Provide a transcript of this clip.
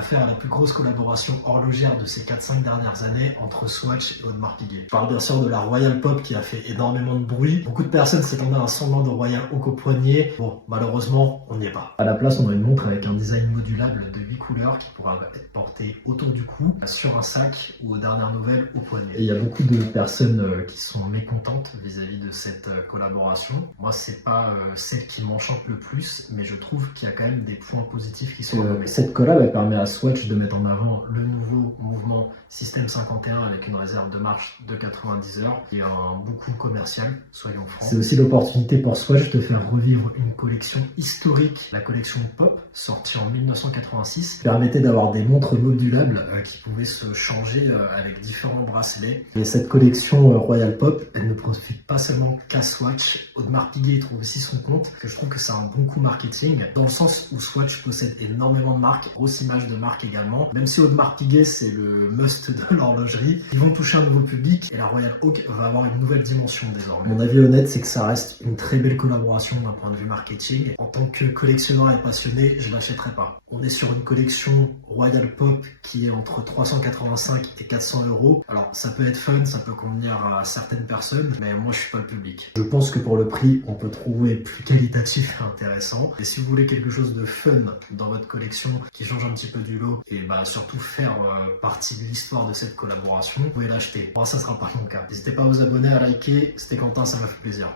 affaire à la plus grosse collaboration horlogère de ces 4-5 dernières années entre Swatch et Audemars Piguet. Je parle bien sûr de la Royal Pop qui a fait énormément de bruit. Beaucoup de personnes s'attendaient à un semblant de Royal Oak au poignet. Bon, malheureusement, on n'y est pas. À la place, on a une montre avec un design modulable de 8 couleurs qui pourra être portée autour du cou, sur un sac ou aux dernières nouvelles au poignet. Et il y a beaucoup de personnes qui sont mécontentes vis-à-vis de cette collaboration. Moi, c'est pas celle qui m'enchante le plus, mais je trouve qu'il y a quand même des points positifs qui sont nommés. Cette collab, elle permet à Swatch de mettre en avant le nouveau mouvement Système 51 avec une réserve de marche de 90 heures et un beaucoup commercial, soyons francs. C'est aussi l'opportunité pour Swatch de faire revivre une collection historique, la collection Pop, sortie en 1986, qui permettait d'avoir des montres modulables qui pouvaient se changer avec différents bracelets. Et cette collection Royal Pop, elle ne profite pas seulement qu'à Swatch. Audemars Piguet y trouve aussi son compte, parce que je trouve que c'est un bon coup marketing, dans le sens où Swatch possède énormément de marques, grosse image de marque également. Même si Audemars Piguet c'est le must de l'horlogerie, ils vont toucher un nouveau public et la Royal Oak va avoir une nouvelle dimension désormais. Mon avis honnête, c'est que ça reste une très belle collaboration d'un point de vue marketing. En tant que collectionneur et passionné, je l'achèterai pas. On est sur une collection Royal Pop qui est entre 385 et 400 euros. Alors ça peut être fun, ça peut convenir à certaines personnes, mais moi je suis pas le public. Je pense que pour le prix, on peut trouver plus qualitatif et intéressant. Et si vous voulez quelque chose de fun dans votre collection, qui change un petit peu du lot, et surtout faire partie de l'histoire de cette collaboration, vous pouvez l'acheter. Moi ça sera pas mon cas. N'hésitez pas à vous abonner, à liker. C'était Quentin, ça m'a fait plaisir.